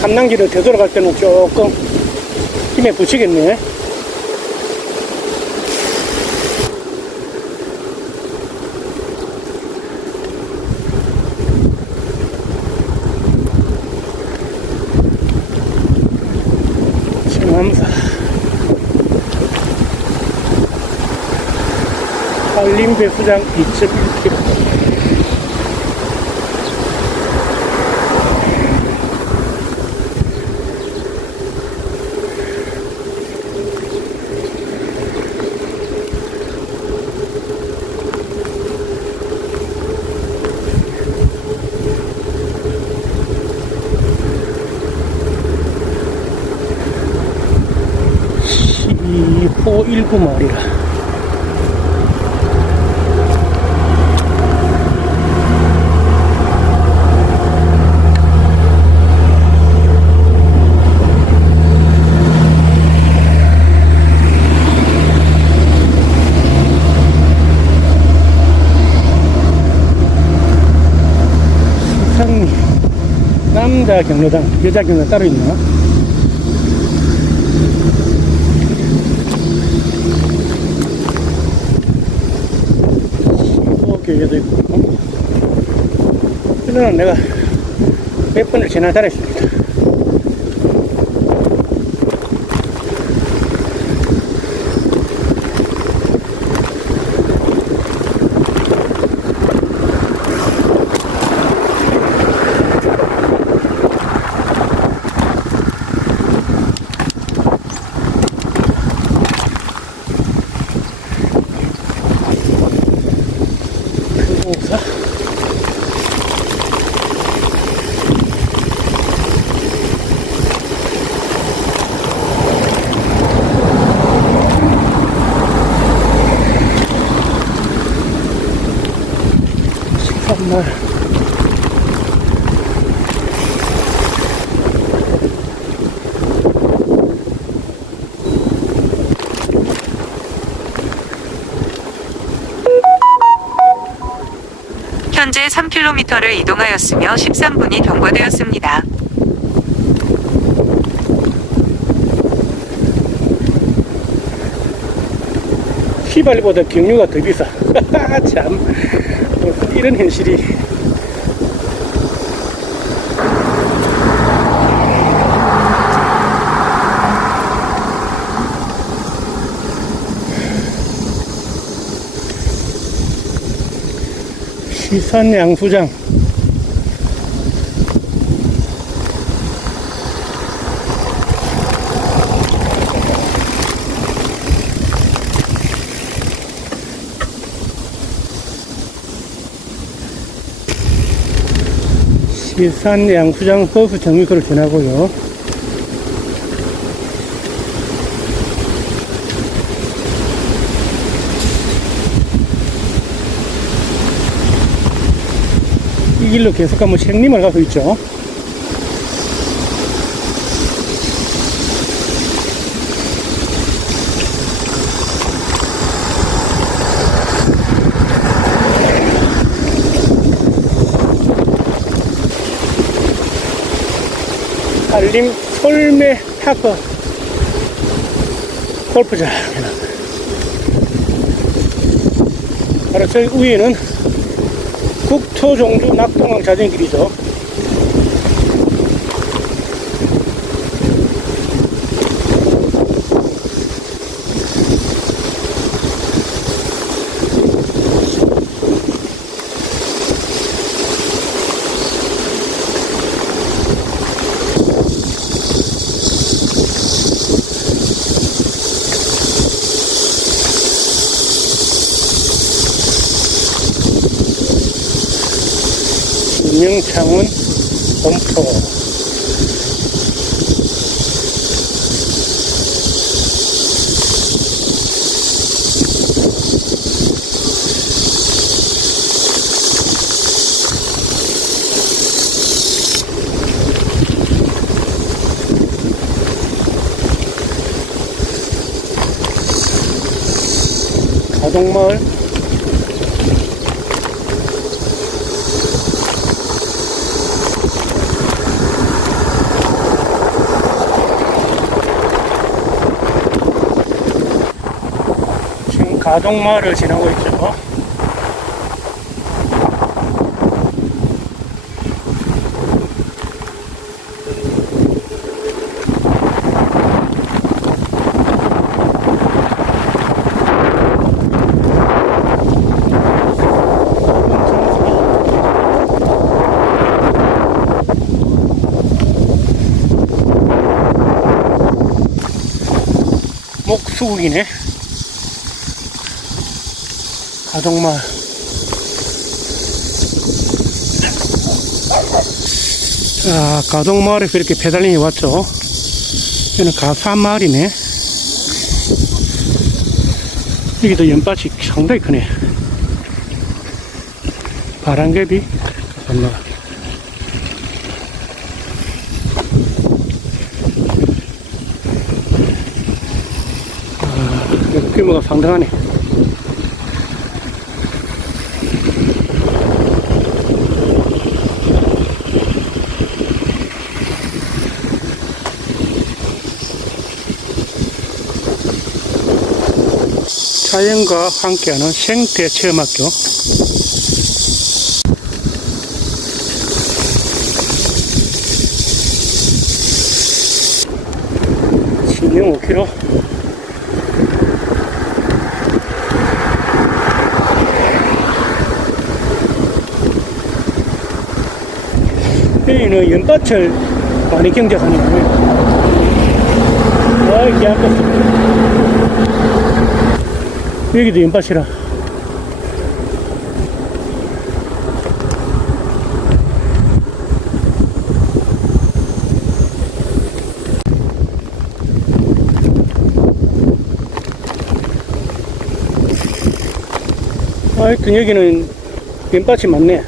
감낭지를 되돌아갈 때는 조금 힘에 붙이겠네. 지금함사 한림배수장 2.1km 호 1구 마을이라. 시상리 남자 경로당 여자 경로 따로 있나? 교회도 있고. 이거는 내가 몇 번을 지나 다녔습니다 오사 식산날 현재 3km를 이동하였으며 13분이 경과되었습니다. 휘발보다 경유가 더 비싸. 참. 이런 현실이. 시산 양수장 시산 양수장 호수 정미소를 지나고요. 이 길로 계속 가면 생림을 가고 있죠. 알림 솔메 타거 골프장. 바로 저기 위에는 국토종주 낙동강 자전길이죠 김영창은 본포 가동마을 가동마을을 지나고 있죠. 목수국이네. 가동마을. 자, 가동마을에서 이렇게 배달림이 왔죠. 여기는 가사마을이네. 여기도 연밭이 상당히 크네. 바람개비 가사마을. 여기 규모가 상당하네. 자연과 함께하는 생태 체험학교. 진영 5km. 여기는 연밭을 많이 경작하는 거예요. 아, 이게 아깝다. 여기도 연밭이라. 하여튼 여기는 연밭이 많네.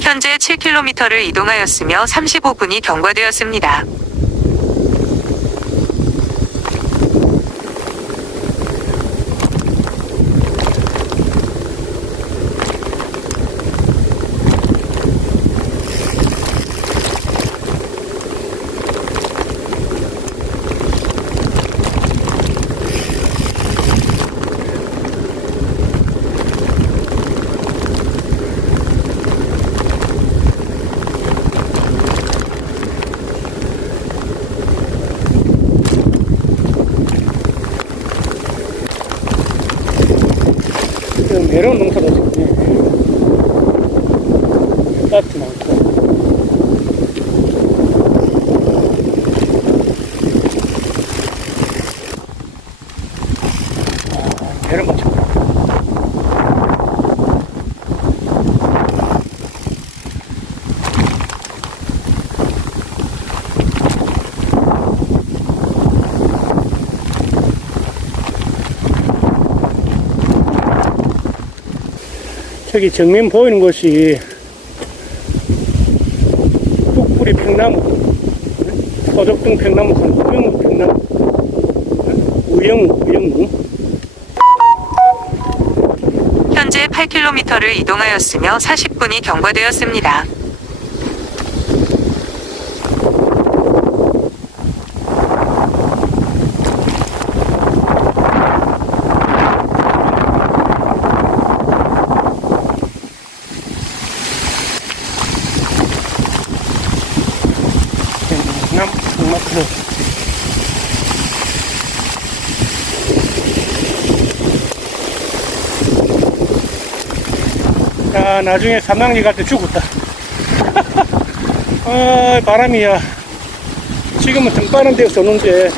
현재 7km를 이동하였으며 35분이 경과되었습니다. 그 메론 농사도 좋네. 연밭이 많고. 아, 메론 맛 저기 정면 보이는 곳이 북부리 평나무, 서적동 평나무, 우영우 평나무, 우영우, 우영우. 현재 8km를 이동하였으며 40분이 경과되었습니다. 남, 북마크로. 자, 나중에 삼랑리 갈 때 죽었다. 아, 바람이야. 지금은 등 빠는 데서 쏘는데,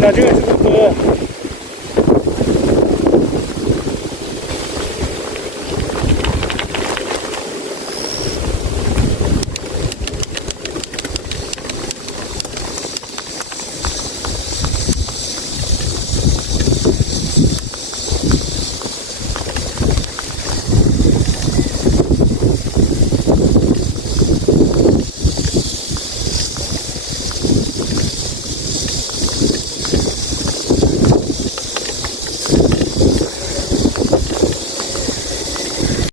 나중에 거.